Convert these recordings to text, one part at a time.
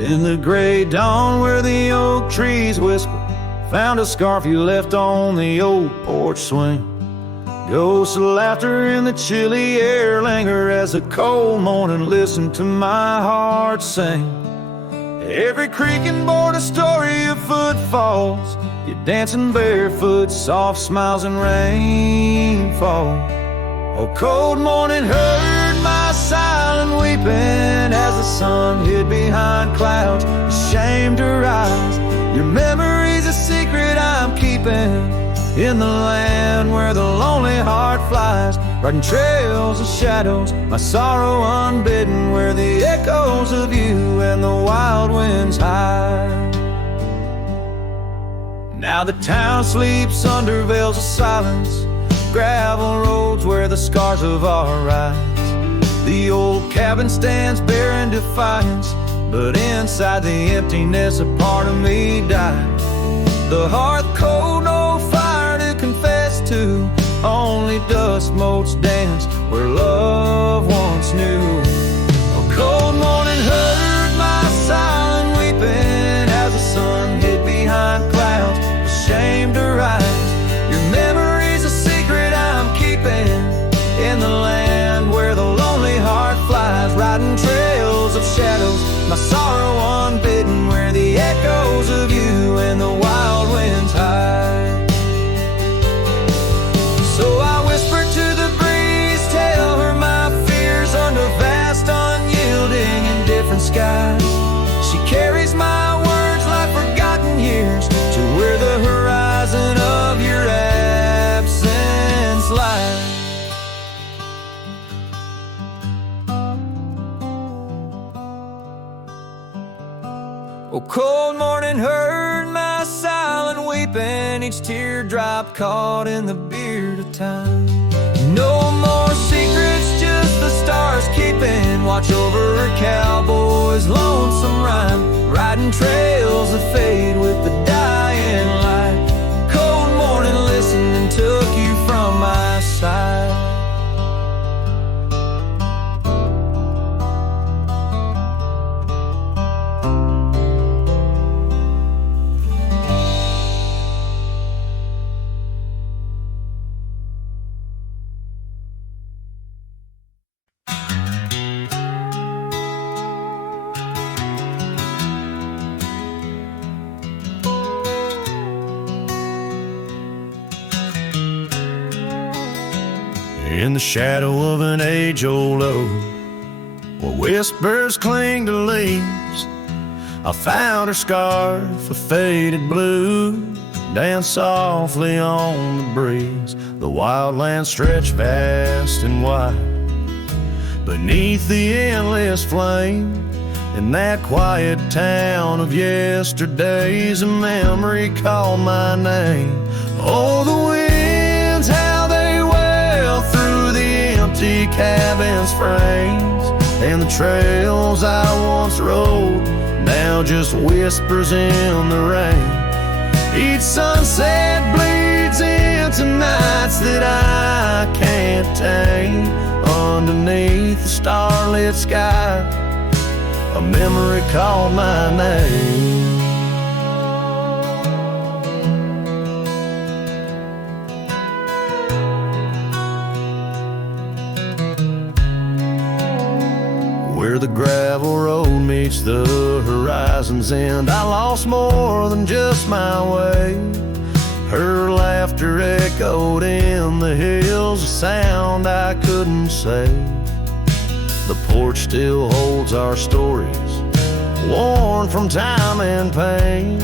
In the gray dawn where the oak trees whisper, found a scarf you left on the old porch swing. Ghosts of laughter in the chilly air linger as the cold morning listen to my heart sing. Every creaking board a story of footfalls, you dancing barefoot, soft smiles and rainfall. Oh, cold morning heard my silent weeping as the sun hid behind clouds, ashamed to rise. Your memory's a secret I'm keeping in the land where the lonely heart flies, riding trails of shadows, my sorrow unbidden, where the echoes of you and the wild winds hide. Now the town sleeps under veils of silence, gravel roads where the scars of our rides. The old cabin stands bare in defiance, but inside the emptiness a part of me died. The hearth cold, no fire to confess to, only dust motes dance where love once knew. A cold morning heard my silent weeping as the sun hid behind clouds, ashamed to rise. Your memory's a secret I'm keeping in the land where the lonely heart flies, riding trails of shadows, my sorrow unbidden, where the echoes of you and the wild winds hide. So I whisper to the breeze, tell her my fears under vast, unyielding, indifferent skies. She carries my words like forgotten years to where the horizon of your absence lies. Oh, cold morning heard my silent weeping, each teardrop caught in the beard of time. No more secrets, just the stars keeping watch over her cowboy's lonesome rhyme, riding trails that fade with the dying light. Cold morning listening took you from my side. In the shadow of an age-old oak, where whispers cling to leaves, I found her scarf of faded blue, dance softly on the breeze. The wildlands stretch vast and wide beneath the endless flame. In that quiet town of yesterdays, a memory called my name. Oh, the winds, how they wail through the empty cabin's frames, and the trails I once rode, now just whispers in the rain. Each sunset bleeds into nights that I can't tame. Underneath the starlit sky, a memory called my name. Where the gravel road meets the horizon's end, I lost more than just my way. Her laughter echoed in the hills, a sound I couldn't say. The porch still holds our stories, worn from time and pain,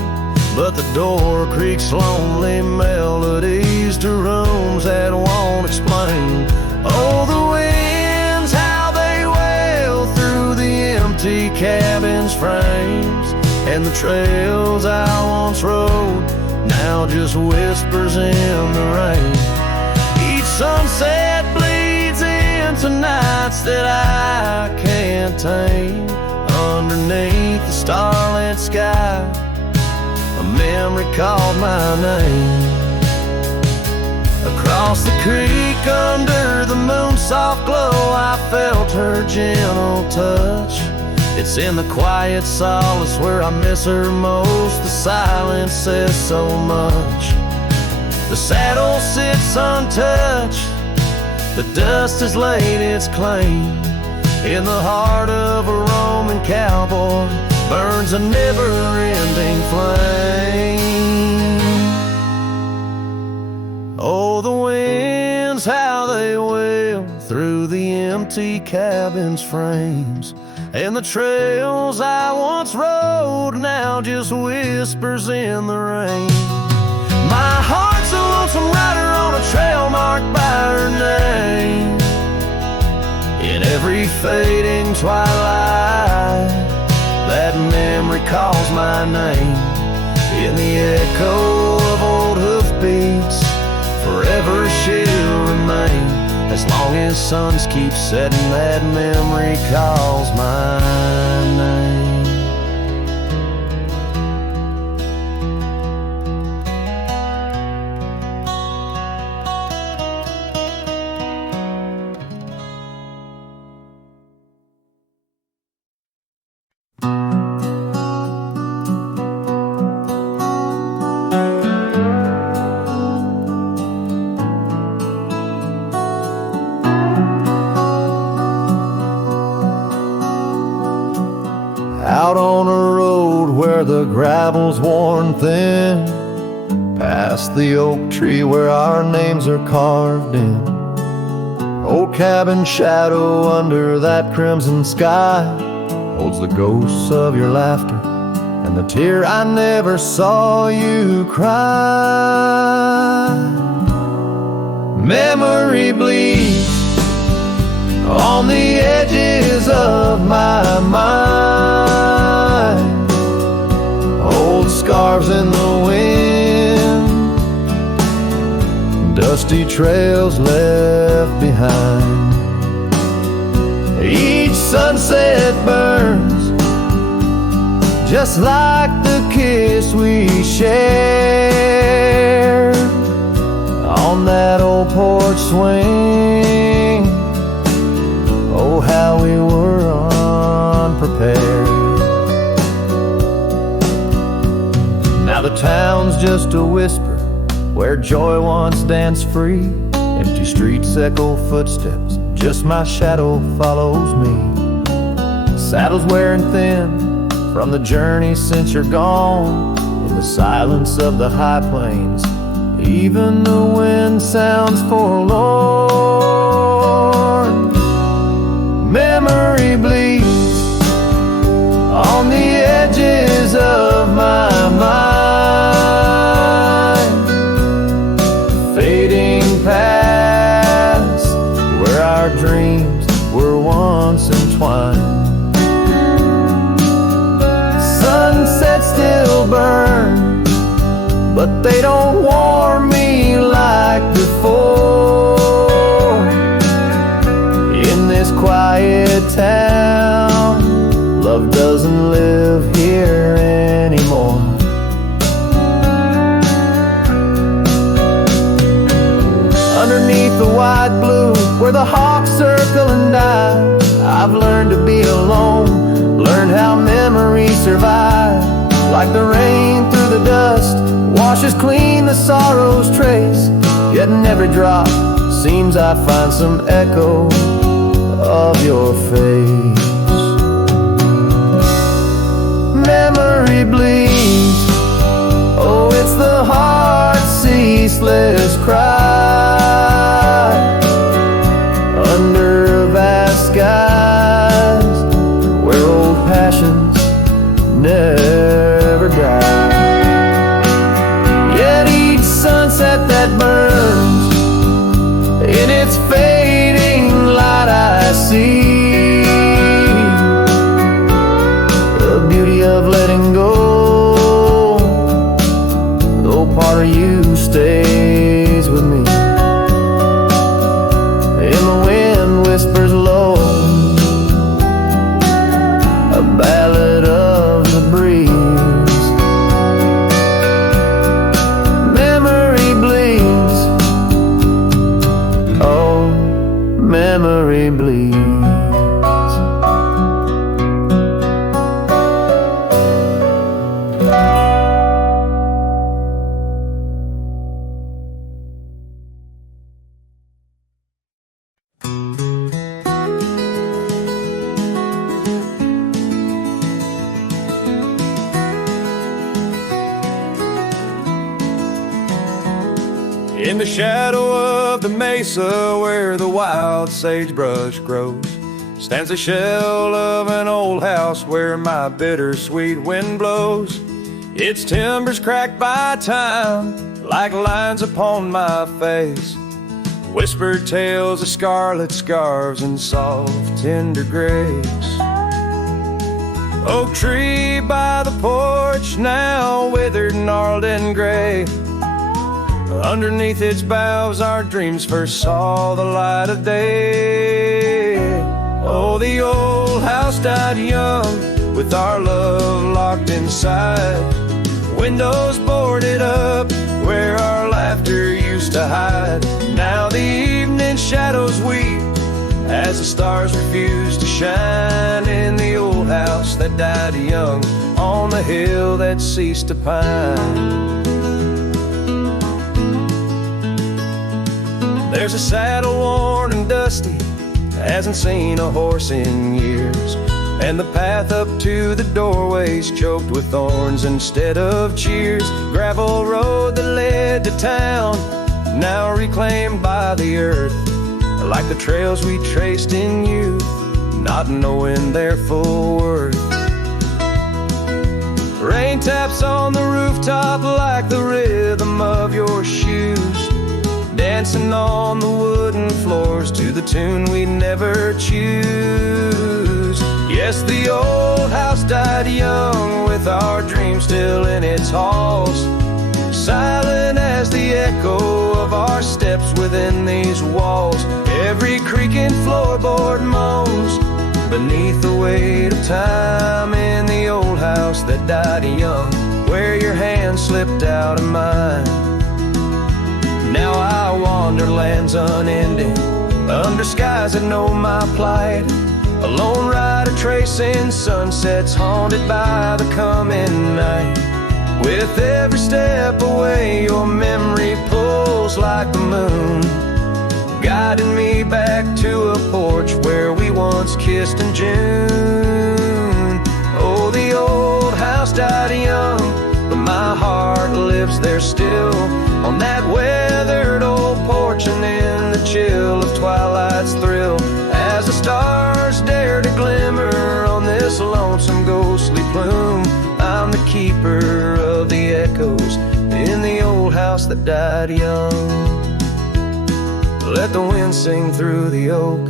but the door creaks lonely melodies to rooms that won't explain. Oh, the winds, how they wail through the empty cabin's frames, and the trails I once rode, now just whispers in the rain. Each sunset bleeds into nights that I can't tame. Underneath the starlit sky, a memory called my name. Across the creek under the moon's soft glow, I felt her gentle touch, It's in the quiet solace where I miss her most. The silence says so much. The saddle sits untouched. The dust has laid its claim. In the heart of a Roman cowboy burns a never-ending flame. Oh, the winds, how they wail through the empty cabin's frames. And the trails I once rode now just whispers in the rain. My heart's a lonesome rider on a trail marked by her name. In every fading twilight, that memory calls my name. In the echo of old hoofbeats, forever she'll remain. As long as suns keep setting, that memory calls my name. Out on a road where the gravel's worn thin, past the oak tree where our names are carved in. Old cabin shadow under that crimson sky holds the ghosts of your laughter and the tear I never saw you cry. Memory bleeds on the edges of my mind. Old scarves in the wind, dusty trails left behind. Each sunset burns just like the kiss we shared on that old porch swing. Oh, how we were unprepared. Now the town's just a whisper where joy once danced free. Empty streets echo footsteps, just my shadow follows me. Saddle's wearing thin from the journey since you're gone. In the silence of the high plains, even the wind sounds forlorn. Memory bleeds on the edges of my mind, fading past where our dreams were once entwined. Sunsets still burn, but they don't warm me like before. In this quiet town, love doesn't live here anymore. Underneath the wide blue, where the hawks circle and die, I've learned to be alone, learned how memories survive. Like the rain through the dust, washes clean the sorrow's trace. Yet in every drop, seems I find some echo of your face. Memory bleeds, oh, it's the heart's ceaseless cry. Under vast skies, where old passions never die. Yet each sunset that burns, in its fading light I see the beauty of letting go. Though part of you stays with me. And the wind whispers low, a ballad of the breeze. Memory bleeds, oh, memory bleeds. In the shadow of the mesa where the wild sagebrush grows stands the shell of an old house where my bittersweet wind blows. Its timbers cracked by time like lines upon my face, whispered tales of scarlet scarves and soft tender grapes. Oak tree by the porch, now withered, gnarled and gray. Underneath its boughs our dreams first saw the light of day. Oh, the old house died young with our love locked inside. Windows boarded up where our laughter used to hide. Now the evening shadows weep as the stars refuse to shine in the old house that died young on the hill that ceased to pine. There's a saddle worn and dusty, hasn't seen a horse in years, and the path up to the doorway's choked with thorns instead of cheers. Gravel road that led to town, now reclaimed by the earth, like the trails we traced in youth, not knowing their full worth. Rain taps on the rooftop like the rhythm of your shoes, dancing on the wooden floors to the tune we never choose. Yes, the old house died young with our dreams still in its halls, silent as the echo of our steps within these walls. Every creaking floorboard moans beneath the weight of time in the old house that died young, where your hand slipped out of mine. Now I wander lands unending, under skies that know my plight, a lone rider tracing sunsets haunted by the coming night. With every step away your memory pulls like the moon, guiding me back to a porch where we once kissed in June. Oh, the old house died young, but my heart lives there still, on that weathered old porch and in the chill of twilight's thrill, as the stars dare to glimmer on this lonesome ghostly plume. I'm the keeper of the echoes in the old house that died young. Let the wind sing through the oak,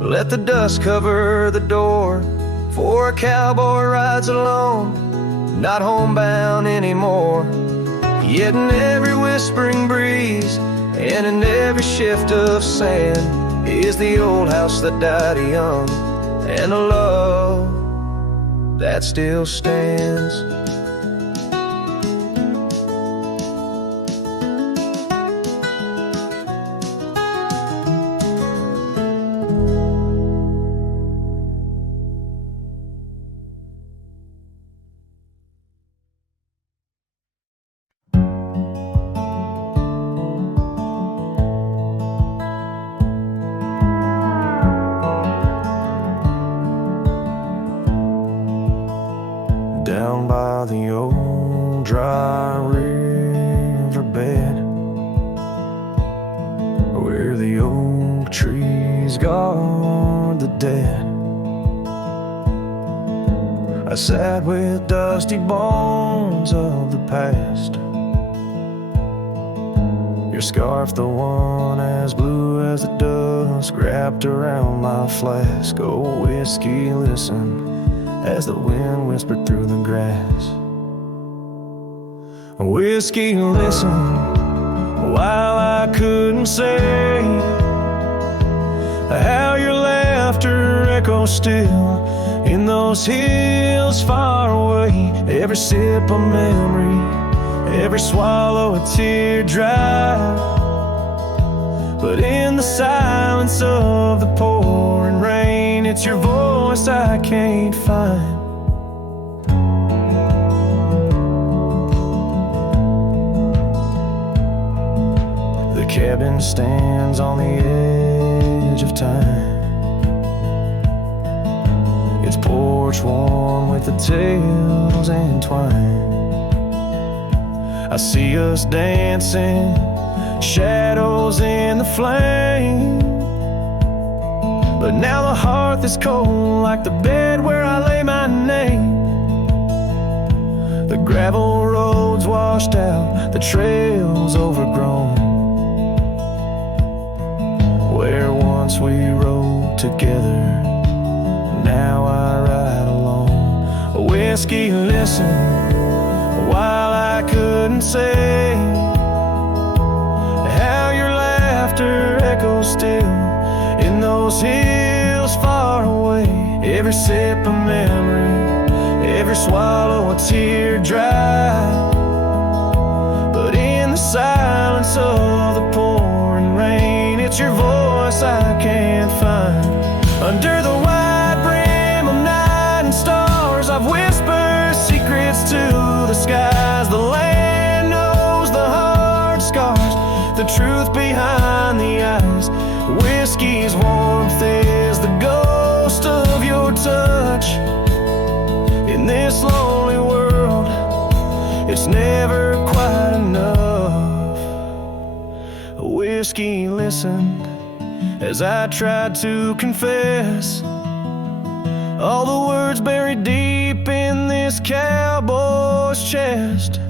let the dust cover the door, for a cowboy rides alone, not homebound anymore. Yet in every whispering breeze and in every shift of sand is the old house that died young, and a love that still stands. Down by the old dry riverbed, where the oak trees guard the dead, I sat with dusty bones of the past. Your scarf, the one as blue as the dusk, wrapped around my flask. Oh, whiskey, listen as the wind whispered through the grass. Whiskey, listen, while I couldn't say how your laughter echoes still in those hills far away. Every sip a memory, every swallow a teardrop, but in the silence of the pouring rain, it's your voice I can't find. The cabin stands on the edge of time, its porch worn with the tales entwined. I see us dancing, shadows in the flame. But now the hearth is cold like the bed where I lay my name. The gravel roads washed out, the trails overgrown. Where once we rode together, now I ride alone. Whiskey, listen, while I couldn't say how your laughter echoes still in those hills far away. Every sip a memory, every swallow a tear dry. But in the silence of the pouring rain, it's your voice I can't find. Under the wide brim of night and stars, I've whispered secrets to the skies. The land knows the hard scars, the truth behind the eyes. Whiskey's warmth is the ghost of your touch. In this lonely world, it's never quite enough. Whiskey listened as I tried to confess all the words buried deep in this cowboy's chest.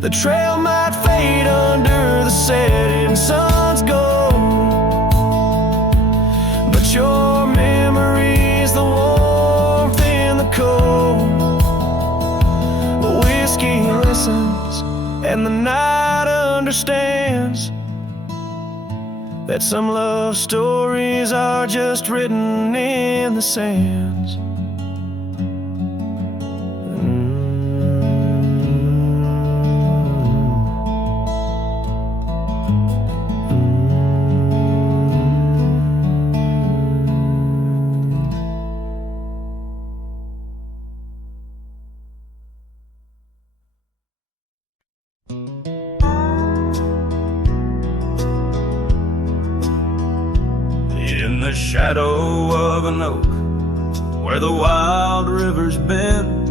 The trail might fade under the setting sun's gold, but your memory's the warmth in the cold. Whiskey listens and the night understands that some love stories are just written in the sands. In the shadow of an oak, where the wild rivers bend,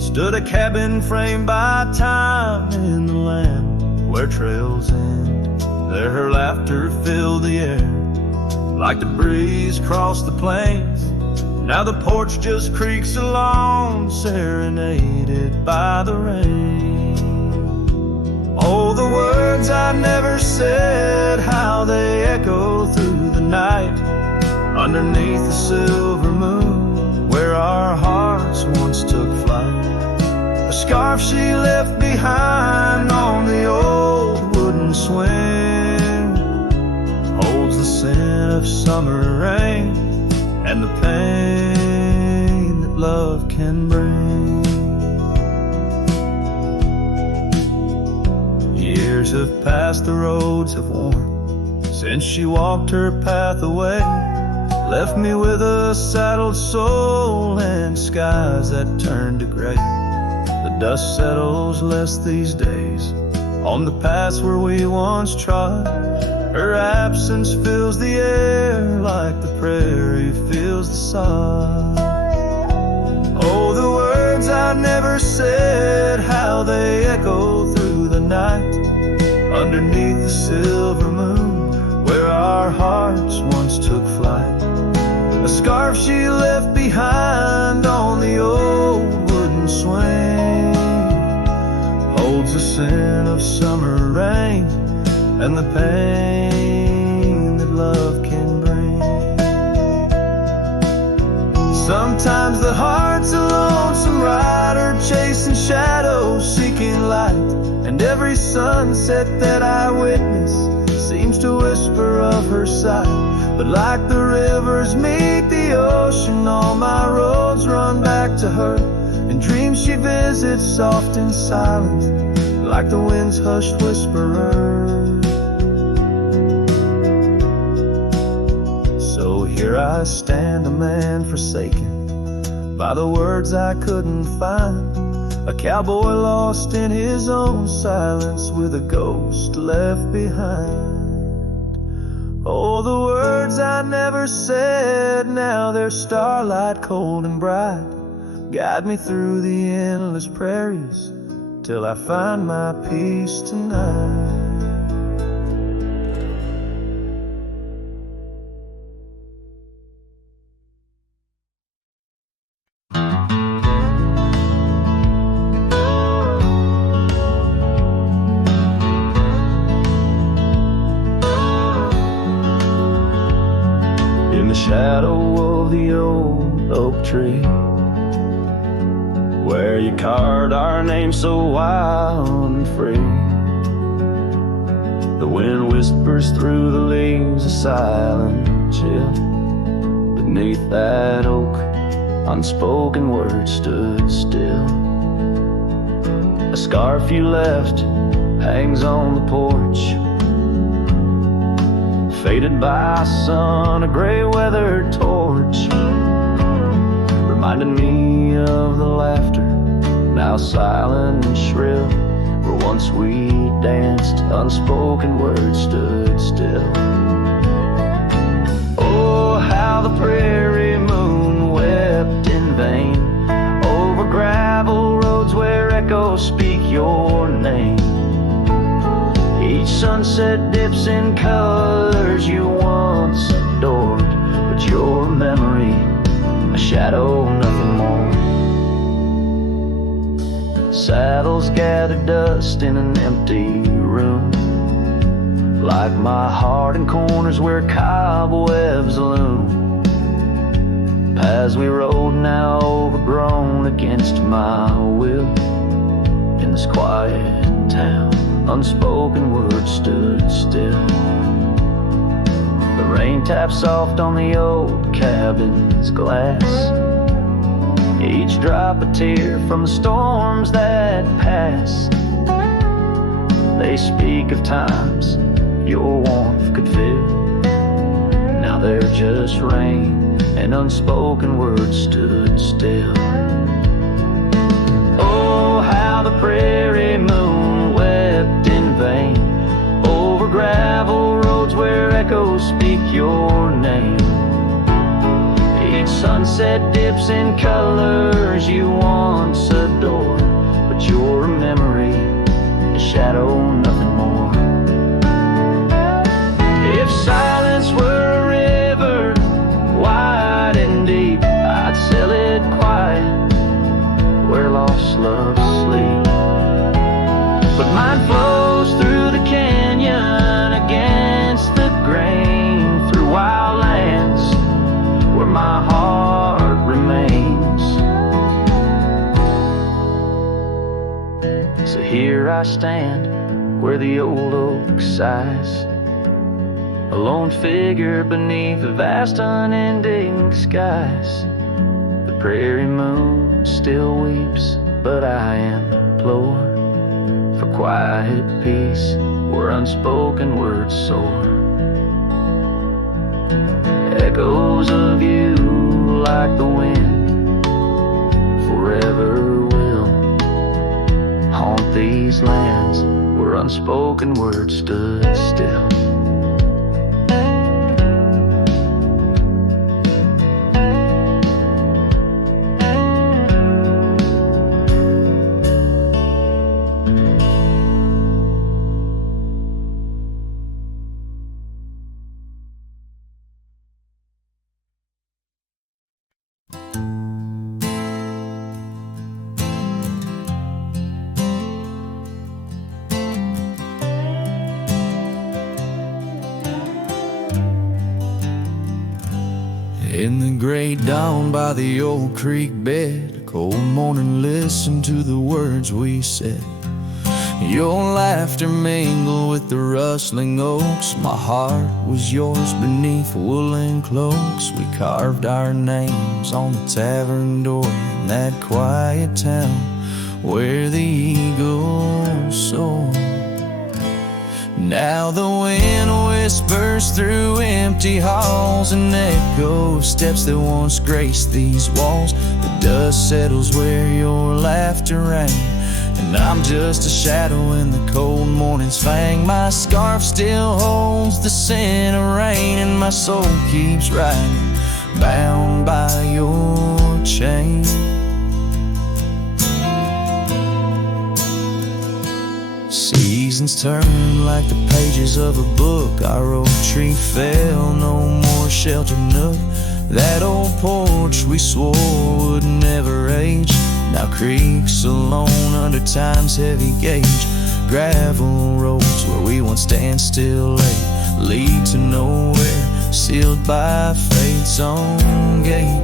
stood a cabin framed by time in the land where trails end. There her laughter filled the air like the breeze crossed the plains. Now the porch just creaks along, serenaded by the rain. Oh, the words I never said, how they echo through the night, underneath the silver moon, where our hearts once took flight. The scarf she left behind on the old wooden swing holds the scent of summer rain and the pain that love can bring. Years have passed, the roads have worn since she walked her path away, left me with a saddled soul and skies that turn to gray. The dust settles less these days on the paths where we once trod. Her absence fills the air like the prairie fills the sod. Oh, the words I never said, how they echo through the night, underneath the silver moon, where our hearts once took flight. A scarf she left behind on the old wooden swing holds the scent of summer rain and the pain that love can bring. Sometimes the heart's a lonesome rider, chasing shadows, seeking light, and every sunset that I witness seems to whisper of her sight. But like the rivers meet the ocean, all my roads run back to her, and dreams she visits soft and silent, like the wind's hushed whisperer. So here I stand, a man forsaken by the words I couldn't find, a cowboy lost in his own silence with a ghost left behind. Oh, the words I never said, now they're starlight cold and bright, guide me through the endless prairies till I find my peace tonight. shadow of the old oak tree, where you carved our name so wild and free. The wind whispers through the leaves, a silent chill. Beneath that oak, unspoken words stood still. A scarf you left hangs on the porch, faded by sun, a gray weathered torch, reminding me of the laughter, now silent and shrill, where once we danced, unspoken words stood still. Oh, how the prairie moon wept in vain over gravel roads where echoes speak your name. Each sunset dips in colors you once adored, but your memory, a shadow, nothing more. Saddles gather dust in an empty room, like my heart in corners where cobwebs loom. Paths we rode now overgrown against my will. In this quiet town, unspoken words stood still. The rain taps soft on the old cabin's glass, each drop a tear from the storms that pass. They speak of times your warmth could fill. Now they're just rain, and unspoken words stood still. Oh, how the prairie moon wept in vain over gravel roads where echoes speak your name. Each sunset dips in colors you once adored, but your memory, a shadow, nothing more. If silence were a river, wide and deep, I'd sail it quiet where lost loves sleep. But mine flows through the canyon against the grain, through wild lands where my heart remains. So here I stand where the old oak sighs, a lone figure beneath the vast unending skies. The prairie moon still weeps, but I implore for quiet peace where unspoken words soar. Echoes of you like the wind forever will haunt these lands where unspoken words stood still. In the gray dawn by the old creek bed, a cold morning, listen to the words we said. Your laughter mingled with the rustling oaks. My heart was yours beneath woolen cloaks. We carved our names on the tavern door in that quiet town where the eagles soar. Now the wind whispers through empty halls and echoes steps that once graced these walls. The dust settles where your laughter rang, and I'm just a shadow in the cold morning's fang. My scarf still holds the scent of rain, and my soul keeps riding, bound by your chain. Seasons turn like the pages of a book. Our oak tree fell, no more shelter nook. That old porch we swore would never age now creaks alone under time's heavy gauge. Gravel roads where we once stand still late lead to nowhere. sealed by fate's own gate.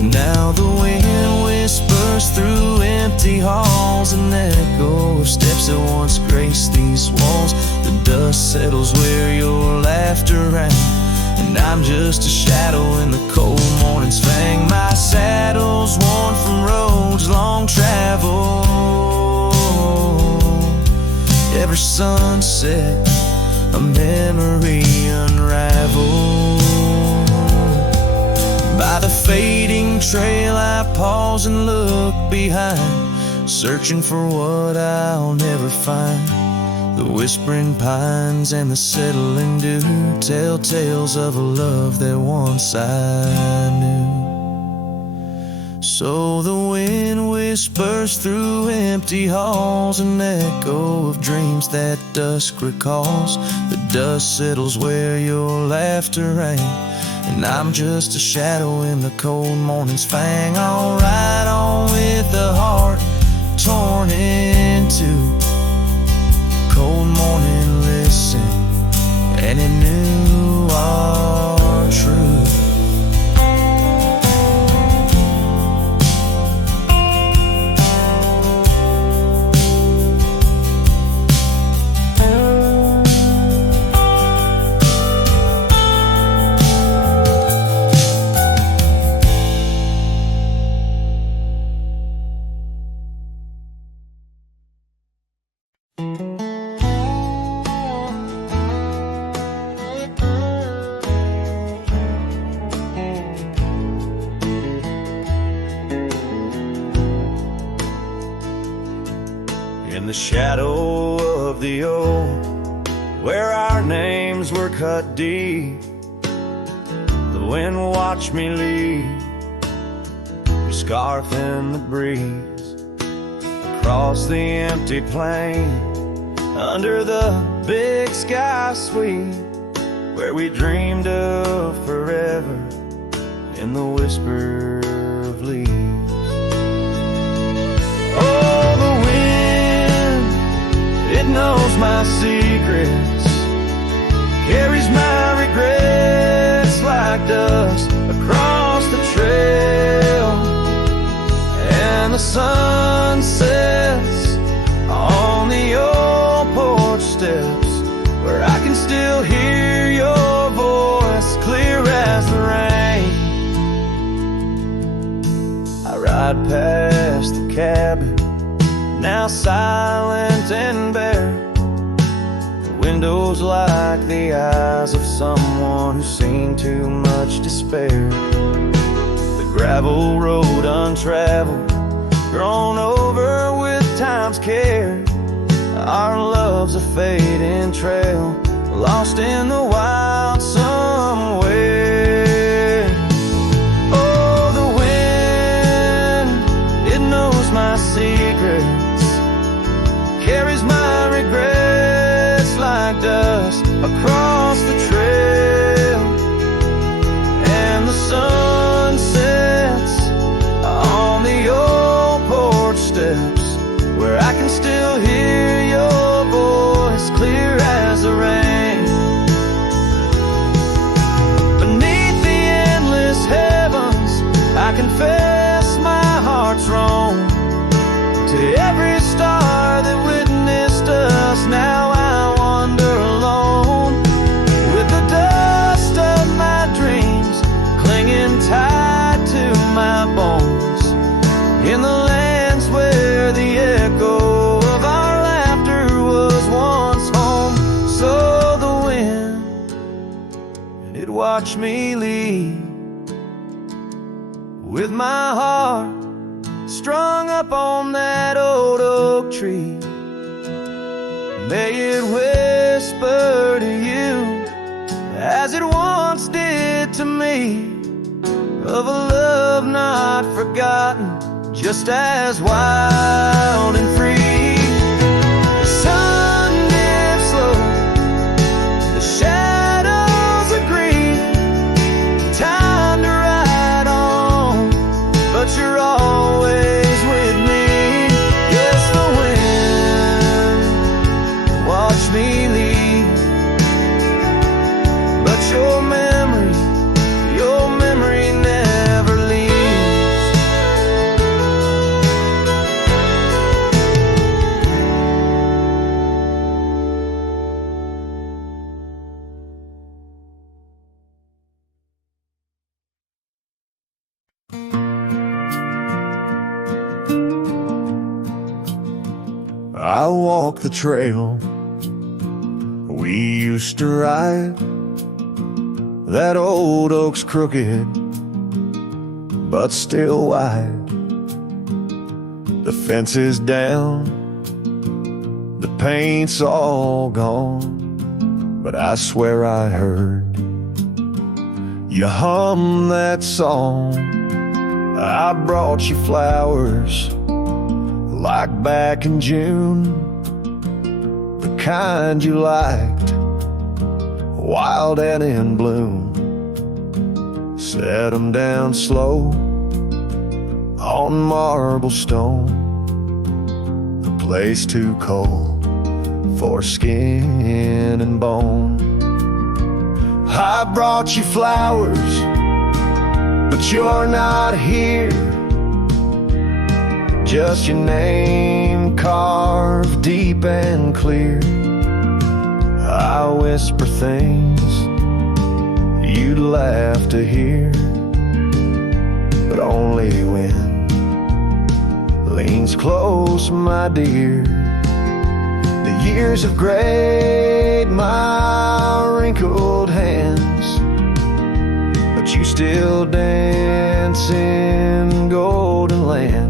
Now the wind whispers through empty halls, an echo of steps that once graced these walls. The dust settles where your laughter rang, and I'm just a shadow in the cold morning's fang. My saddle's worn from roads long traveled. Every sunset, a memory unraveled. By the fading trail I pause and look behind, searching for what I'll never find. The whispering pines and the settling dew tell tales of a love that once I knew. So the wind whispers through empty halls, an echo of dreams that dusk recalls. The dust settles where your laughter rang, and I'm just a shadow in the cold morning's fang. I'll ride on with a heart torn in two. Cold morning, listen, and it knew our truth. In the shadow of the old, where our names were cut deep, the wind watched me leave, your scarf in the breeze, across the empty plain, under the big sky sweep, where we dreamed of forever in the whisper of leaves. Oh, the wind, it knows my secrets, carries my regrets like dust across the trail, and the sun sets on the old porch steps, where I can still hear your voice clear as the rain. I ride past the cabin, now silent and bare, the windows like the eyes of someone who's seen too much despair. The gravel road untraveled, grown over with time's care, our love's a fading trail, lost in the wild somewhere. Oh, the wind, it knows my secrets, carries my regrets like dust across the trail, and the sun sets on the old porch steps, where I can still hear your voice clear as the rain. Beneath the endless heavens, I confess my heart's wrong. To every star that witnessed us, now I wander alone, with the dust of my dreams clinging tight to my bones, in the lands where the echo of our laughter was once home. So the wind, it watched me leave, with my heart strung up on that old oak tree. May it whisper to you, as it once did to me, of a love not forgotten, just as wild and free. The sun dips slow, the shadows agree, time to ride on, but you're always with me. Yes, the wind watch me leave, but I'll walk the trail we used to ride. That old oak's crooked, but still wide. The fence is down, the paint's all gone, but I swear I heard you hum that song. I brought you flowers like back in June, the kind you liked, wild and in bloom. Set 'em down slow on marble stone, the place too cold for skin and bone. I brought you flowers, but you're not here. Just your name carved deep and clear. I whisper things you'd laugh to hear, but only when leans close, my dear. The years have grayed my wrinkled hands, but you still dance in golden lands.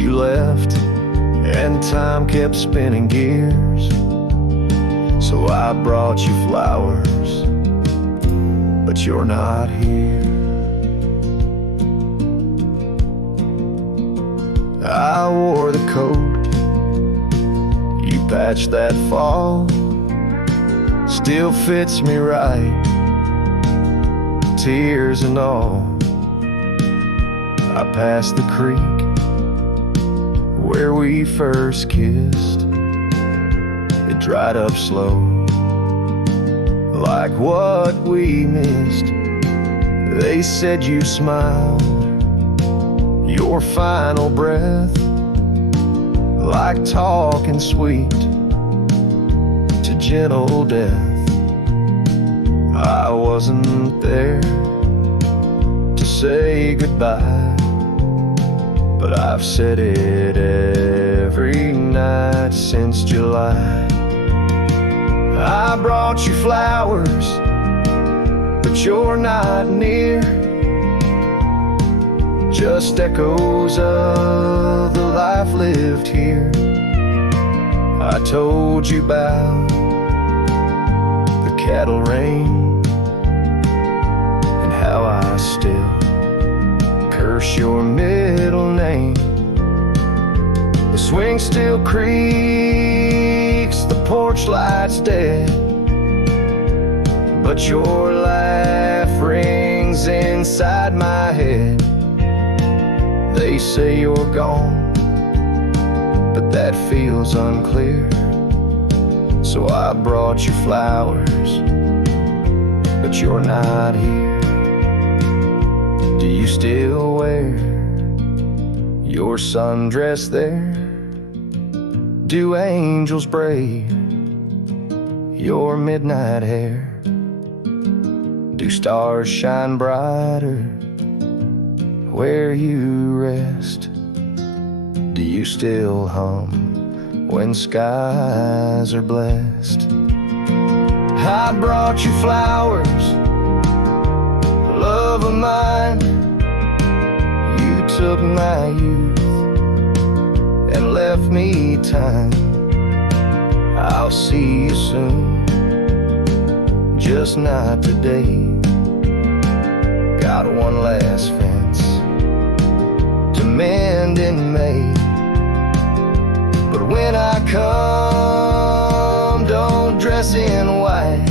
You left and time kept spinning gears, so I brought you flowers, but you're not here. I wore the coat you patched that fall, still fits me right, tears and all. I passed the creek where we first kissed. It dried up slow, like what we missed. They said you smiled, your final breath, like talking sweet to gentle death. I wasn't there to say goodbye, but I've said it every night since July. I brought you flowers, but you're not near. Just echoes of the life lived here. I told you about the cattle rain and how I still curse your middle name. The swing still creaks, the porch light's dead, but your laugh rings inside my head. They say you're gone, but that feels unclear. So I brought you flowers, but you're not here. Do you still wear your sundress there? Do angels braid your midnight hair? Do stars shine brighter where you rest? Do you still hum when skies are blessed? I brought you flowers, love of mine. You took my youth and left me time. I'll see you soon, just not today. Got one last fence to mend in May, but when I come, don't dress in white.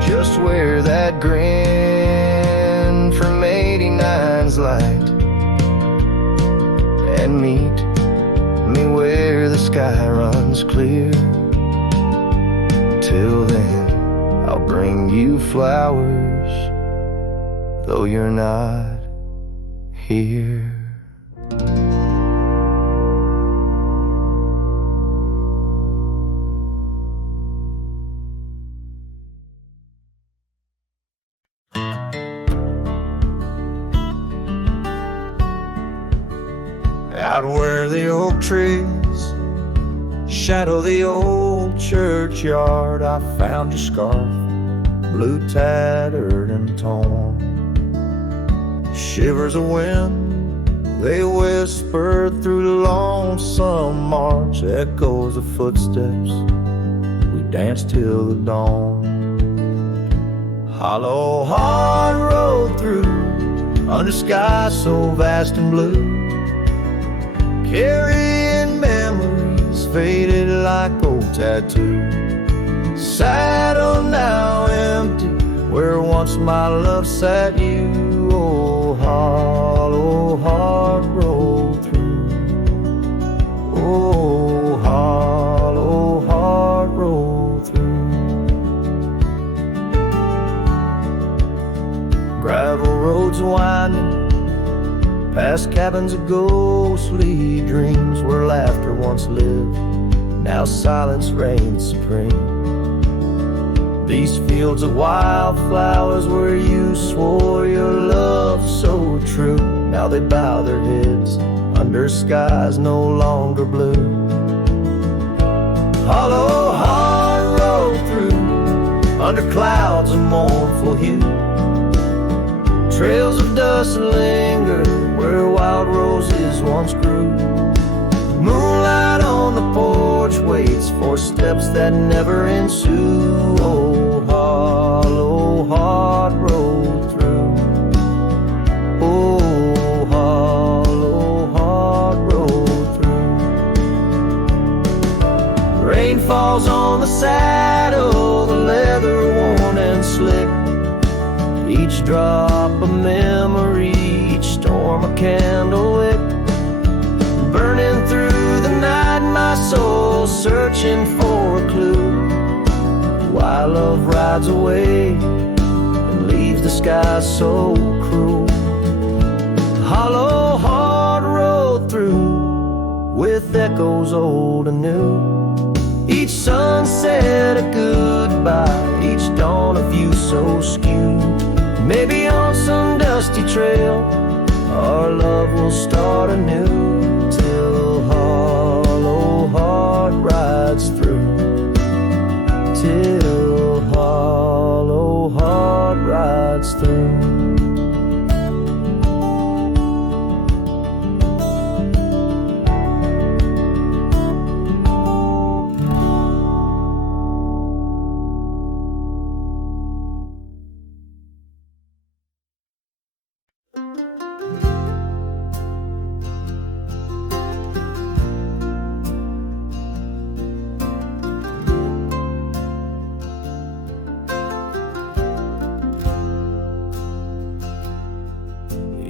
Just wear that grin from 89's light, and meet me where the sky runs clear. Till then, I'll bring you flowers, though you're not here. Out where the oak trees shadow the old churchyard, I found your scarf, blue tattered and torn. Shivers of wind, they whispered through the lonesome march, echoes of footsteps, we danced till the dawn. Hollow heart rolled through, under skies so vast and blue, carrying memories faded like old tattoos. Saddle now empty, where once my love sat you. Oh, hollow heart rolled through. Oh, hollow heart rolled through. Gravel roads winding past cabins of ghostly dreams, where laughter once lived, now silence reigns supreme. These fields of wildflowers where you swore your love so true, now they bow their heads under skies no longer blue. Hollow heart rolled through, under clouds of mournful hue. Trails of dust linger where wild roses once grew. Moonlight on the porch waits for steps that never ensue. Oh, hollow heart rolled through. Oh, hollow heart rolled through. Rain falls on the saddle, the leather worn and slick. Each drop a memory, each storm a candle wick. Burning through the night, my soul searching for a clue. Why love rides away and leaves the sky so cruel. Hollow heart rolled through, with echoes old and new. Each sunset a goodbye, each dawn a view so skewed. Maybe on some dusty trail our love will start anew, till hollow heart rides through. Till hollow heart rides through.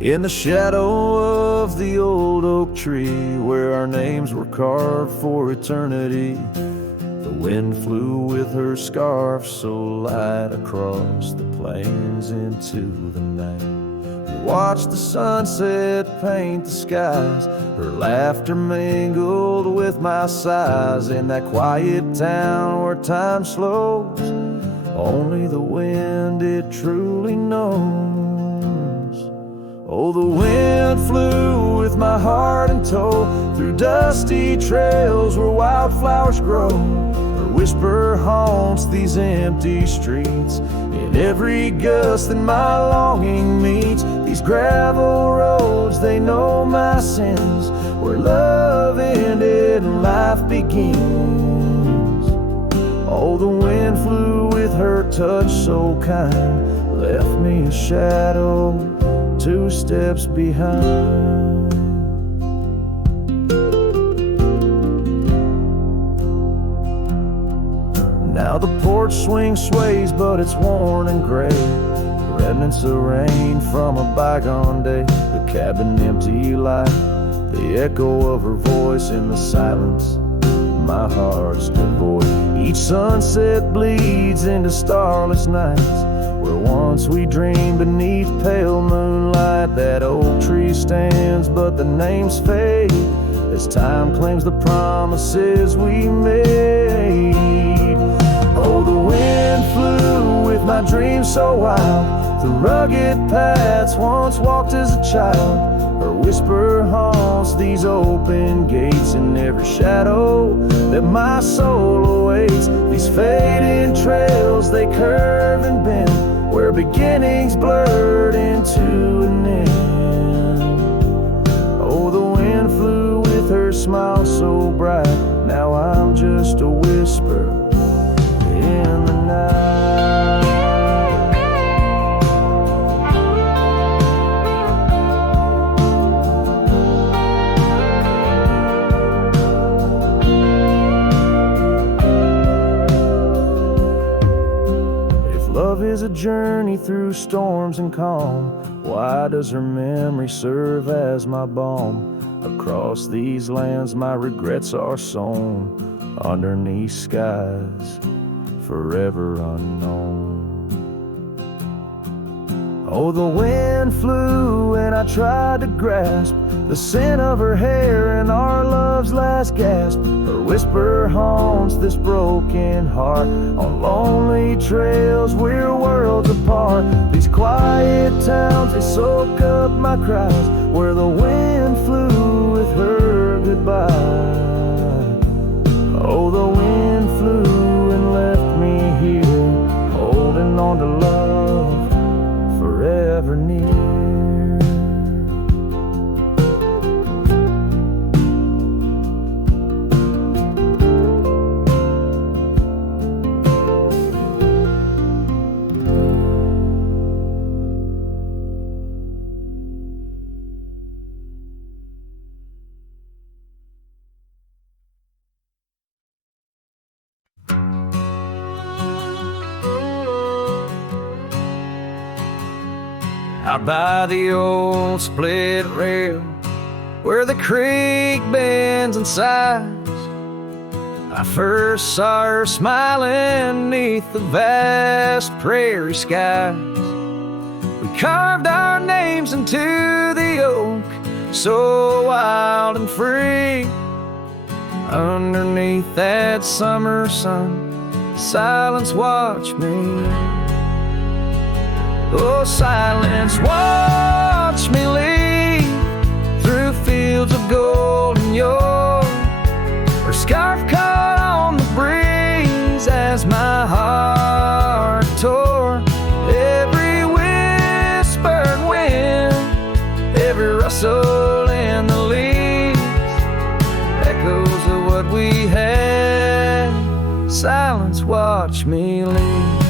In the shadow of the old oak tree, where our names were carved for eternity, the wind flew with her scarf so light across the plains into the night. We watched the sunset paint the skies, her laughter mingled with my sighs. In that quiet town where time slows, only the wind it truly knows. Oh, the wind flew with my heart in tow, through dusty trails where wildflowers grow. Her whisper haunts these empty streets, in every gust that my longing meets. These gravel roads, they know my sins, where love ended and life begins. Oh, the wind flew with her touch so kind, left me a shadow 2 steps behind. Now the porch swing sways, but it's worn and gray, remnants of rain from a bygone day. The cabin empty like the echo of her voice in the silence, my heart's devoid. Each sunset bleeds into starless nights, where once we dreamed beneath pale moonlight. That oak tree stands, but the names fade as time claims the promises we made. Oh, the wind flew with my dreams so wild, the rugged paths once walked as a child. Her whisper haunts these open gates, in every shadow that my soul awaits. These fading trails, they curve and bend, where beginnings blurred into an end. Oh, the wind flew with her smile so bright. Now I'm just a whisper in the night. Love is a journey through storms and calm. Why does her memory serve as my balm? Across these lands my regrets are sown, underneath skies forever unknown. Oh, the wind flew and I tried to grasp the scent of her hair and our love's last gasp. Her whisper haunts this broken heart. On lonely trails we're worlds apart. These quiet towns, they soak up my cries, where the wind flew with her goodbye. Oh, the wind flew and left me here, holding on to love forever near. Out by the old split rail, where the creek bends and sighs, I first saw her smiling neath the vast prairie skies. We carved our names into the oak, so wild and free. Underneath that summer sun, silence watched me. Oh, silence, watch me lead through fields of golden yore. Her scarf caught on the breeze as my heart tore. Every whispered wind, every rustle in the leaves, echoes of what we had. Silence, watch me lead.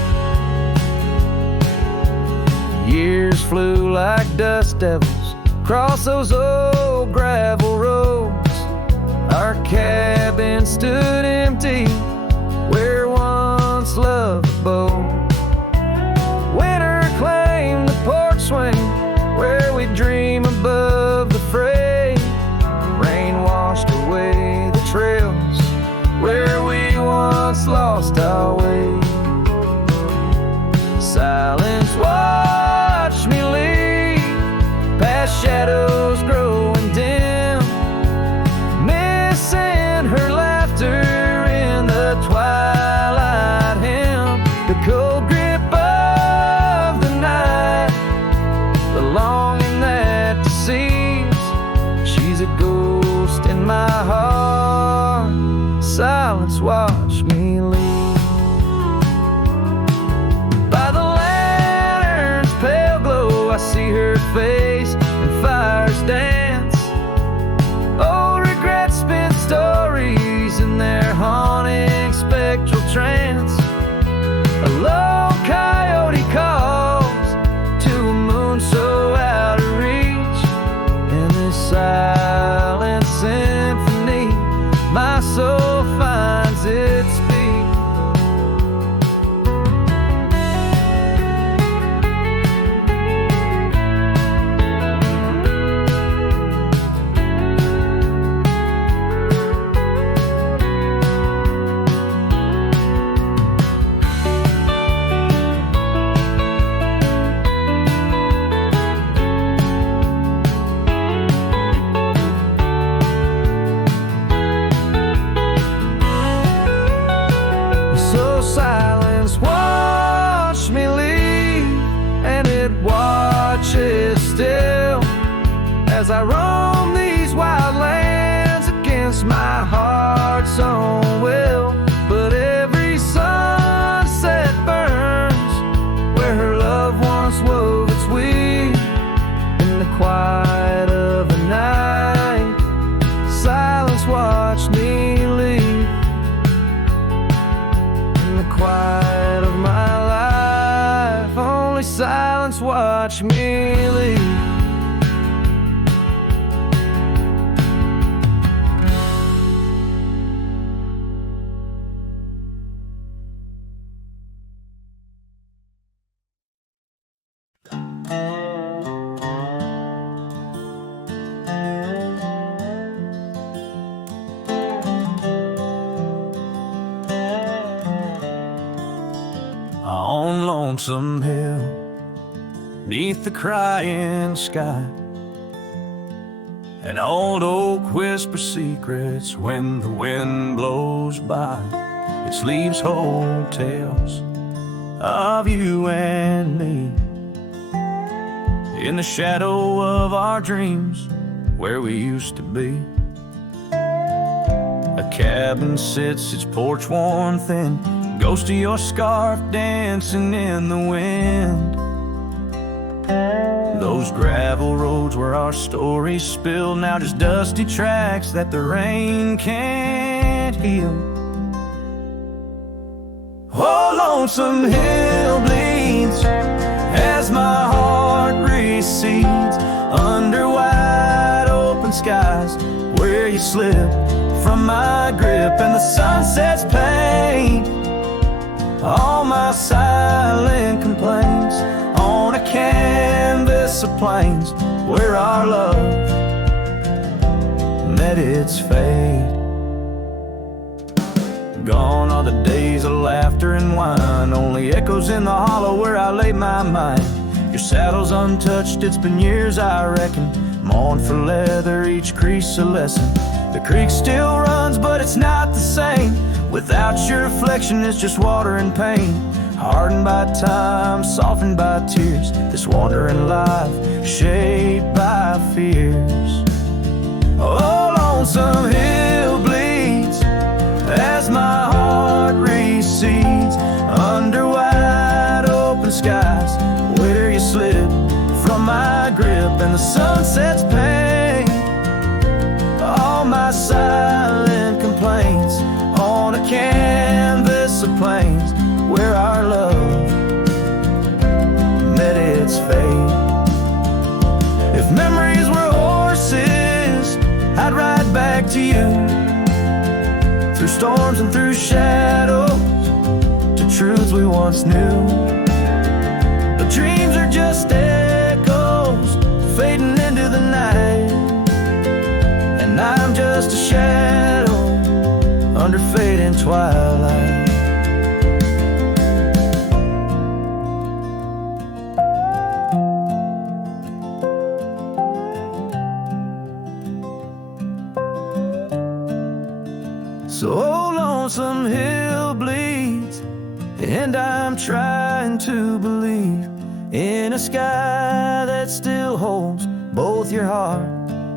Years flew like dust devils across those old gravel roads. Our cabin stood empty where once love abode. Winter claimed the porch swing where we dream above the fray. Rain washed away the trails where we once lost our way. Silence, watch me lead past shadows growing dim, missing her laughter in the twilight hymn. The cold grip of the night, the longing that deceives. She's a ghost in my heart. Silence, watch me lead. I see her face and fires dance. Old regrets spin stories in their haunting spectral trance. A lone coyote calls to a moon so out of reach. In this silent symphony, my soul finds its speech. watch me leave. On Lonesome Hill, neath the crying sky, an old oak whispers secrets when the wind blows by. Its leaves hold tales of you and me, in the shadow of our dreams where we used to be. A cabin sits, its porch worn thin, ghost of your scarf dancing in the wind. Those gravel roads where our stories spill, now just dusty tracks that the rain can't heal. Oh, Lonesome Hill bleeds as my heart recedes under wide open skies where you slip from my grip, and the sunset's pain all my silent complaints on a canvas of plains where our love met its fate. Gone are the days of laughter and wine, only echoes in the hollow where I lay my mind. Your saddle's untouched, it's been years I reckon, mourn for leather, each crease a lesson. The creek still runs but it's not the same, without your reflection it's just water and pain. Hardened by time, softened by tears, this wandering life shaped by fears. Oh, Lonesome Hill bleeds as my heart recedes under wide open skies where you slip from my grip, and the sunset's pain all my silent complaints on a canvas of plains where our love met its fate. If memories were horses, I'd ride back to you, through storms and through shadows, to truths we once knew. But dreams are just echoes fading into the night, and I'm just a shadow under fading twilight. So Lonesome Hill bleeds, and I'm trying to believe in a sky that still holds both your heart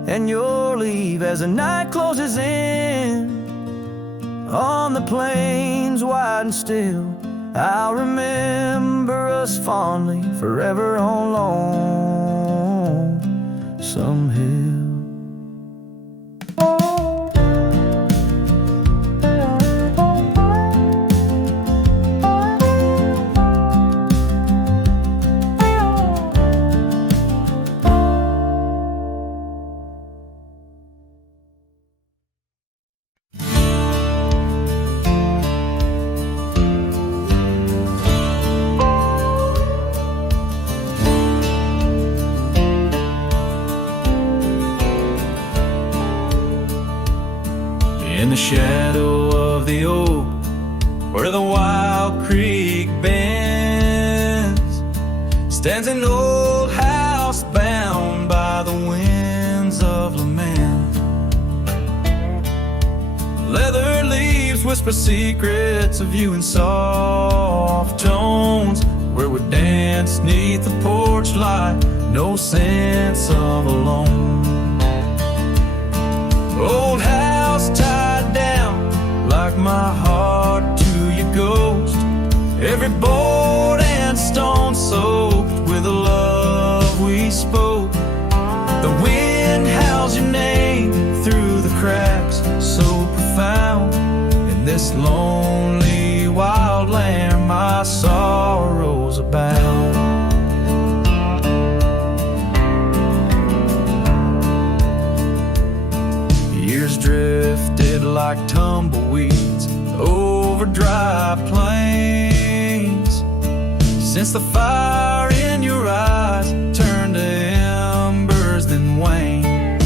and your leave. As the night closes in on the plains wide and still, I'll remember us fondly forever on Lonesome Hill. In the shadow of the oak, where the wild creek bends, stands an old house bound by the winds of lament. Leather leaves whisper secrets of you in soft tones, where we dance neath the porch light, no sense of alone. Old house tied down like my heart to your ghost, every board and stone soaked with the love we spoke. The wind howls your name through the cracks, so profound. In this lonely wild land my sorrows abound. my plains. Since the fire in your eyes turned to embers then waned,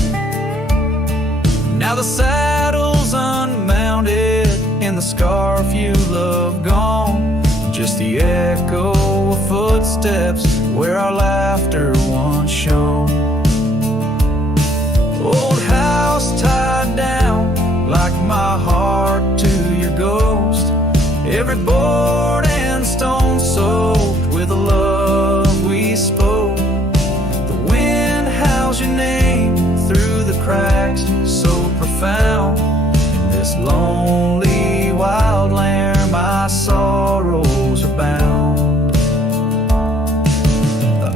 now the saddle's unmounted and the scarf you love gone, just the echo of footsteps where our laughter once shone. Old house tied down like my heart to your ghost, every board and stone soaked with the love we spoke. The wind howls your name through the cracks so profound. In this lonely wild land my sorrows are bound.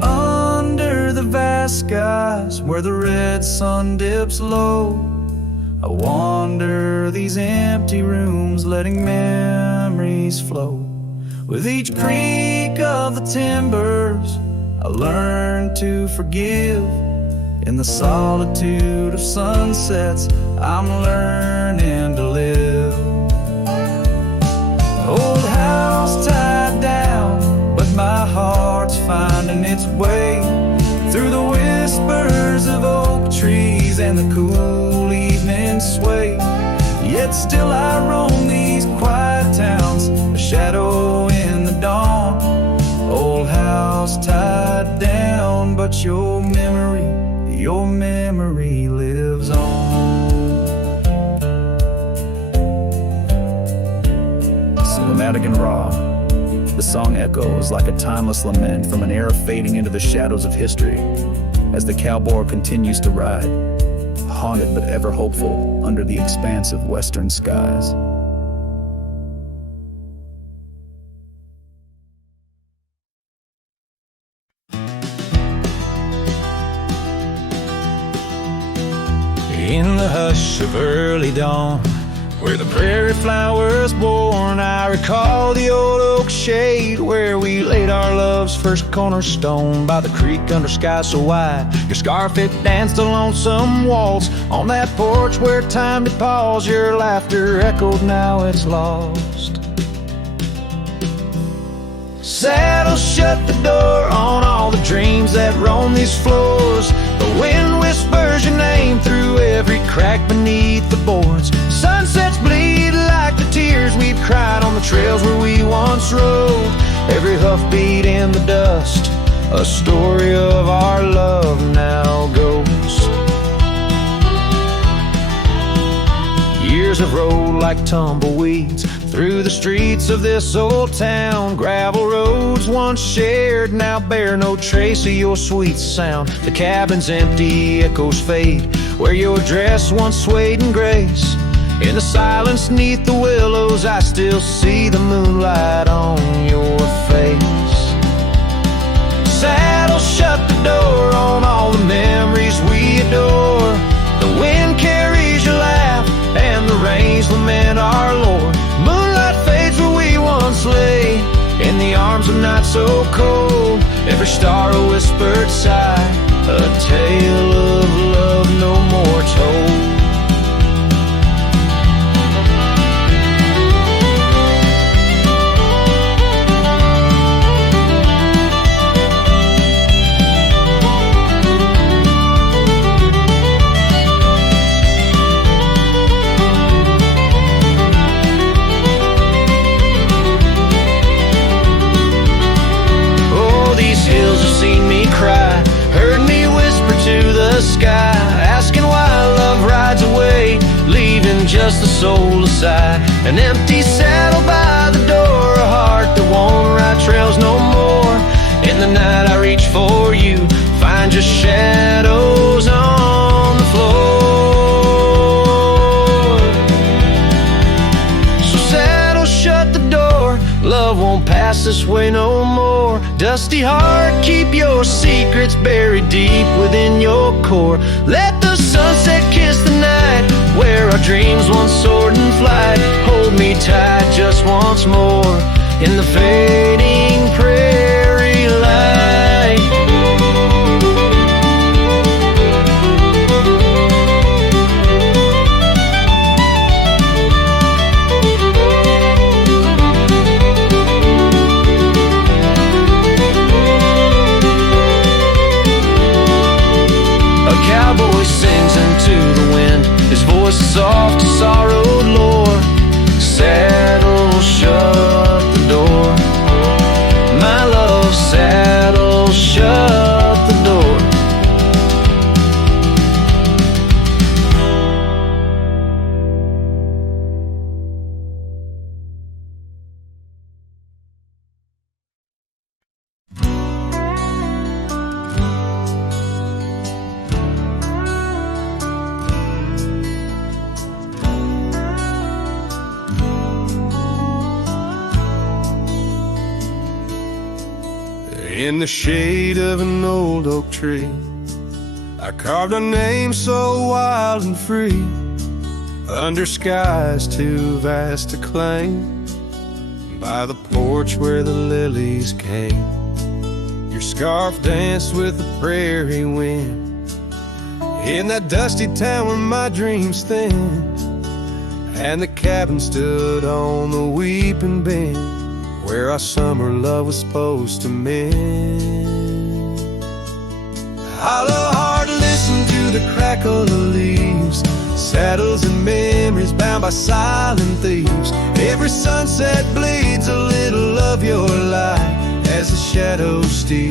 Under the vast skies where the red sun dips low, I wander these empty rooms letting memories flow. With each creak of the timbers I learn to forgive. In the solitude of sunsets I'm learning to live. Old house tied down, but my heart's finding its way through the whispers of oak trees and the cool evening sway. Yet still I roam these quiet towns, a shadow in the dawn. Old house tied down, but your memory lives on. Cinematic and raw, the song echoes like a timeless lament from an era fading into the shadows of history as the cowboy continues to ride, haunted but ever hopeful under the expansive western skies. In the hush of early dawn, where the prairie flowers born, I recall the old oak shade where we laid our love's first cornerstone. By the creek under sky so wide, your scarf it danced a lonesome waltz. On that porch where time did pause, your laughter echoed, now it's lost. Saddle shut the door on all the dreams that roam these floors. The wind whispers your name through every crack beneath the boards. Sunsets bleed like the tears we've cried on the trails where we once rode. Every hoofbeat in the dust, a story of our love now goes. Years have rolled like tumbleweeds through the streets of this old town. Gravel roads once shared now bear no trace of your sweet sound. The cabin's empty, echoes fade where your dress once swayed in grace. In the silence neath the willows I still see the moonlight on your face. Saddle shut the door on all the memories we adore. The wind carries your laugh and the rains lament our Lord. Moonlight fades where we once lay in the arms of night so cold. Every star a whispered sigh, a tale of love no more told. Sky, asking why love rides away, leaving just the soul aside. An empty saddle by the door, a heart that won't ride trails no more. In the night I reach for you, find just shadows on the floor. So saddle shut the door, love won't pass this way no more. Dusty heart, keep your secrets buried deep within your core. Let the sunset kiss the night where our dreams once soared in flight. Hold me tight just once more in the fading prairie light. In the shade of an old oak tree, I carved a name so wild and free, under skies too vast to claim, by the porch where the lilies came. Your scarf danced with the prairie wind, in that dusty town where my dreams thinned, and the cabin stood on the weeping bend, where our summer love was supposed to mend. Hollow heart, listen to the crackle of leaves, saddles and memories bound by silent thieves. Every sunset bleeds a little of your light as the shadows steal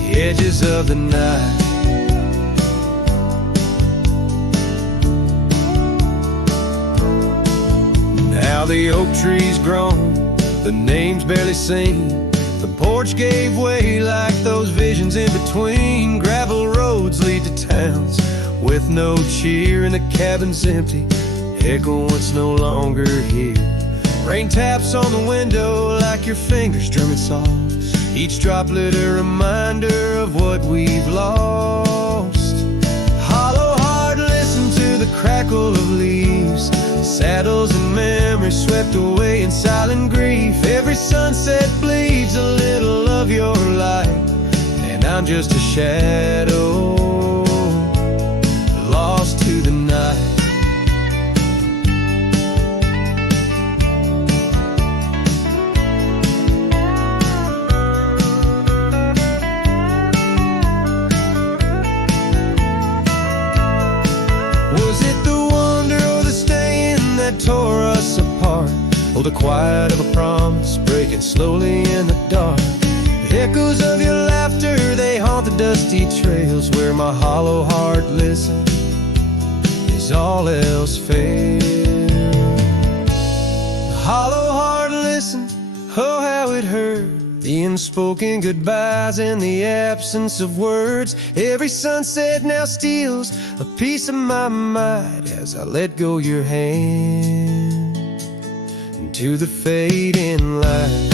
the edges of the night. Now the oak tree's grown, the name's barely seen, the porch gave way like those visions in between. Gravel roads lead to towns with no cheer, and the cabin's empty, echo it's no longer here. Rain taps on the window like your fingers drumming soft, each droplet a reminder of what we've lost. Hollow heart, listen to the crackle of leaves, saddles and memories swept away in silent grief. Every sunset bleeds a little of your light, and I'm just a shadow lost to the night. Was it the wonder or the staying that tore us apart? Oh, the quiet of a promise breaking slowly in the dark. The echoes of your laughter, they haunt the dusty trails, where my hollow heart listens as all else fails. The hollow heart listened, oh how it hurt, the unspoken goodbyes and the absence of words. Every sunset now steals a piece of my mind as I let go your hand into the fading light.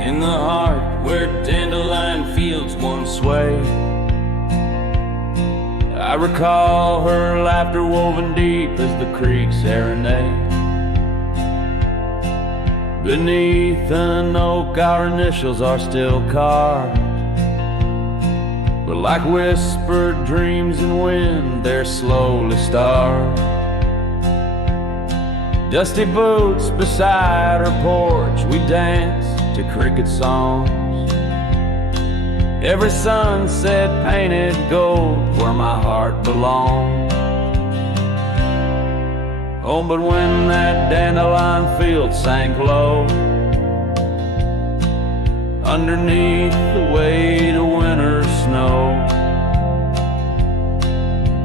In the heart where dandelion fields once swayed, I recall her laughter woven deep as the creek serenade. Beneath an oak our initials are still carved, but like whispered dreams in wind they're slowly starved. Dusty boots beside her porch, we dance to cricket songs. Every sunset painted gold where my heart belongs. Oh, but when that dandelion field sank low, underneath the weight of winter snow,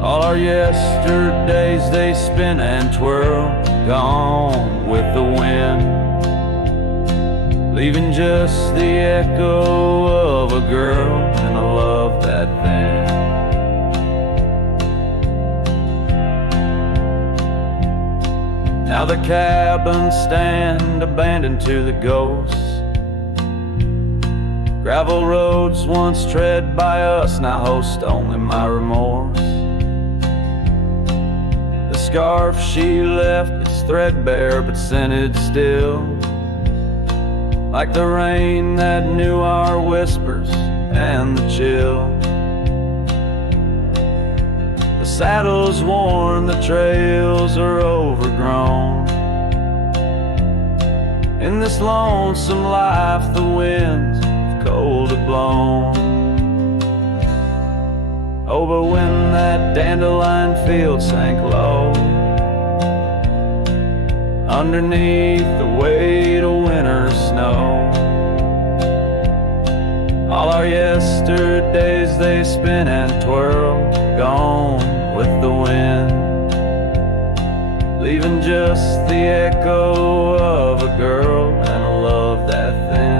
all our yesterdays they spin and twirl, gone with the wind, leaving just the echo of a girl and a love that thin. Now the cabins stand abandoned to the ghosts, Gravel roads once tread by us now host only my remorse. The scarf she left is threadbare but scented still, like the rain that knew our whispers and the chill. The saddle's worn, the trails are overgrown. In this lonesome life the winds have cold have blown. Oh, but when that dandelion field sank low, underneath the weight of winter snow, all our yesterdays they spin and twirl, gone with the wind, leaving just the echo of a girl and a love that thin.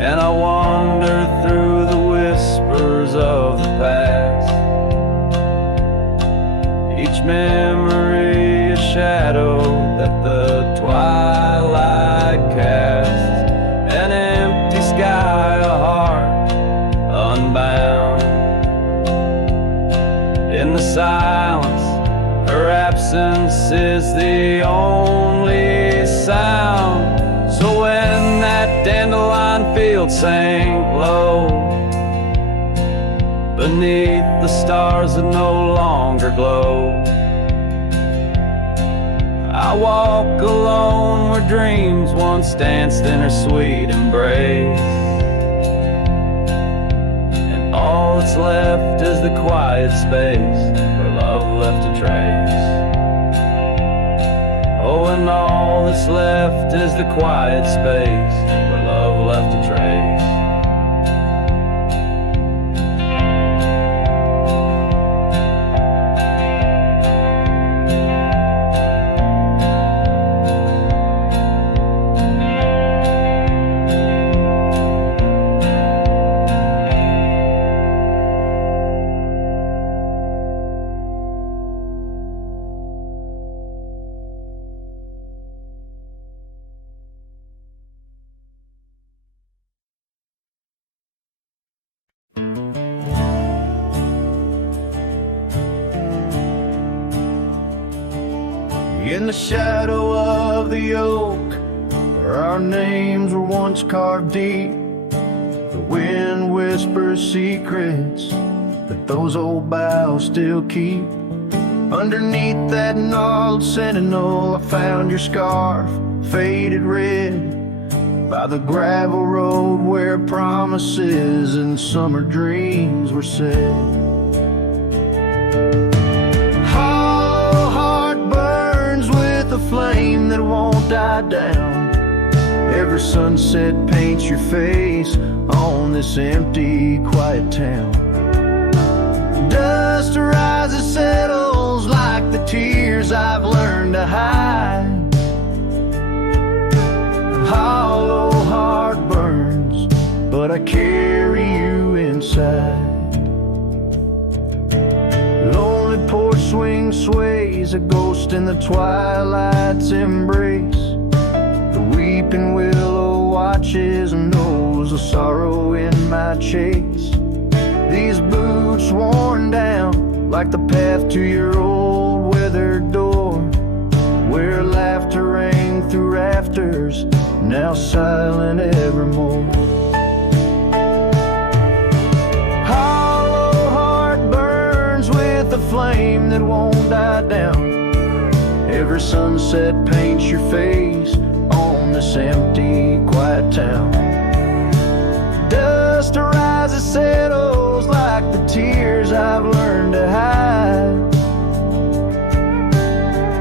And I wander through the whispers of the past, each memory a shadow that the twilight casts, an empty sky, a heart unbound. In the silence, her absence is the only sound. So when that dandelion field sank low, beneath the stars that no longer glow, I walk alone where dreams once danced in her sweet embrace, and all that's left is the quiet space where love left a trace. Oh, and all that's left is the quiet space where love left a trace. In the shadow of the oak, where our names were once carved deep, the wind whispers secrets that those old boughs still keep. Underneath that gnarled sentinel, I found your scarf, faded red, by the gravel road where promises and summer dreams were said. Flame that won't die down. Every sunset paints your face on this empty, quiet town. Dust rises, settles like the tears I've learned to hide. Hollow heart burns, but I carry you inside. Lonely porch swing sways, a ghost in the twilight's embrace. The weeping willow watches and knows the sorrow in my chase. These boots worn down like the path to your old weathered door, where laughter rang through rafters, now silent evermore. The flame that won't die down. Every sunset paints your face on this empty, quiet town. Dust rises, settles like the tears I've learned to hide.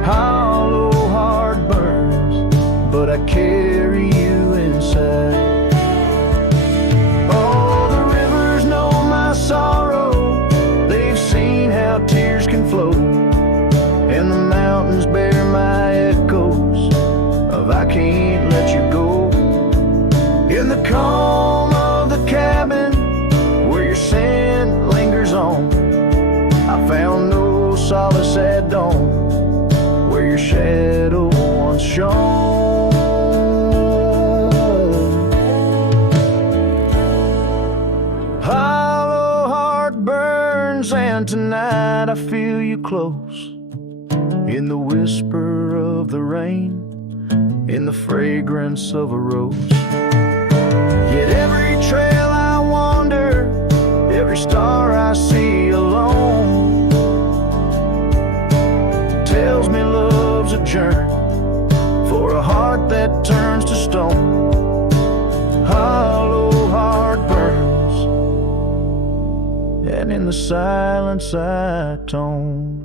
Hollow heart burns, but I carry you inside. Oh, the rivers know my sorrow, how tears can flow, and the mountains bear my echoes of I can't let you go. In the calm of the cabin where your scent lingers on, I found no solace at dawn, where your shadow once shone. feel you close, in the whisper of the rain, in the fragrance of a rose. Yet every trail I wander, every star I see alone, tells me love's a journey for a heart that turns to stone. Hollow heart burns, and in the silence I tone.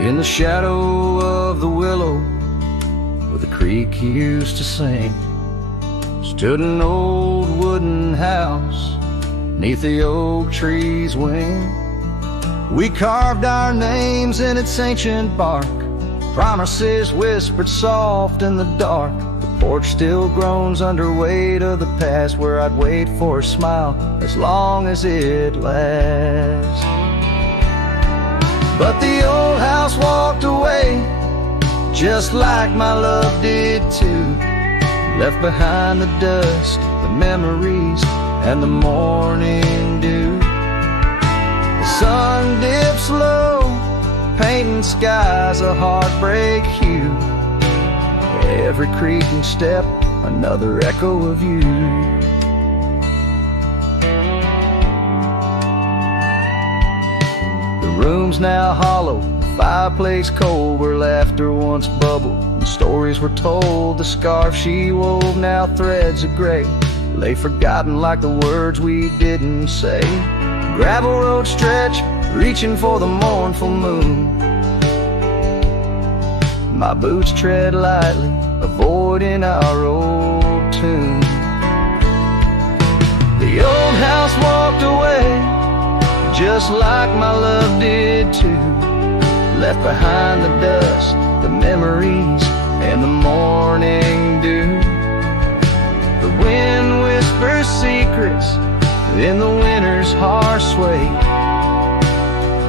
In the shadow of the willow where the creek used to sing, stood an old wooden house 'neath the oak tree's wing. We carved our names in its ancient bark, promises whispered soft in the dark. The porch still groans under weight of the past, where I'd wait for a smile as long as it lasts. But the old house walked away, just like my love did too. Left behind the dust, the memories, and the morning dew. The sun dips low, painting skies a heartbreak hue. Every creaking step, another echo of you. Room's now hollow, fireplace cold, where laughter once bubbled and stories were told. The scarf she wove, now threads of gray, lay forgotten like the words we didn't say. Gravel road stretch, reaching for the mournful moon. My boots tread lightly, avoiding our old tune. The old house walked away, just like my love did too. Left behind the dust, the memories, and the morning dew. The wind whispers secrets in the winter's harsh sway,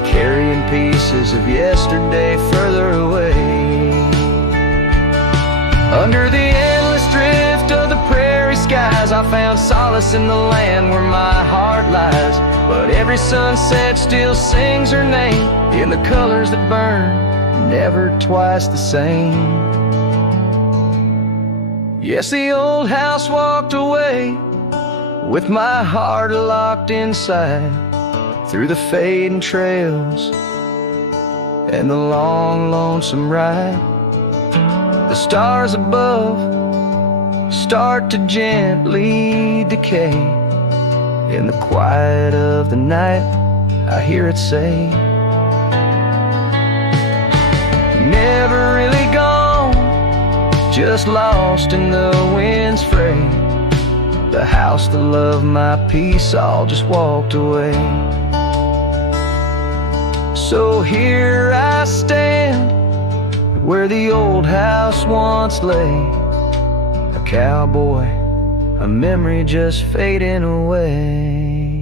carrying pieces of yesterday further away. Under the endless drift of the prairie skies, I found solace in the land where my heart lies. But every sunset still sings her name in the colors that burn, never twice the same. Yes, the old house walked away with my heart locked inside, through the fading trails and the long, lonesome ride. The stars above start to gently decay. In the quiet of the night, I hear it say, never really gone, just lost in the wind's fray. The house that loved my peace all just walked away. So here I stand, where the old house once lay, a cowboy, a memory just fading away.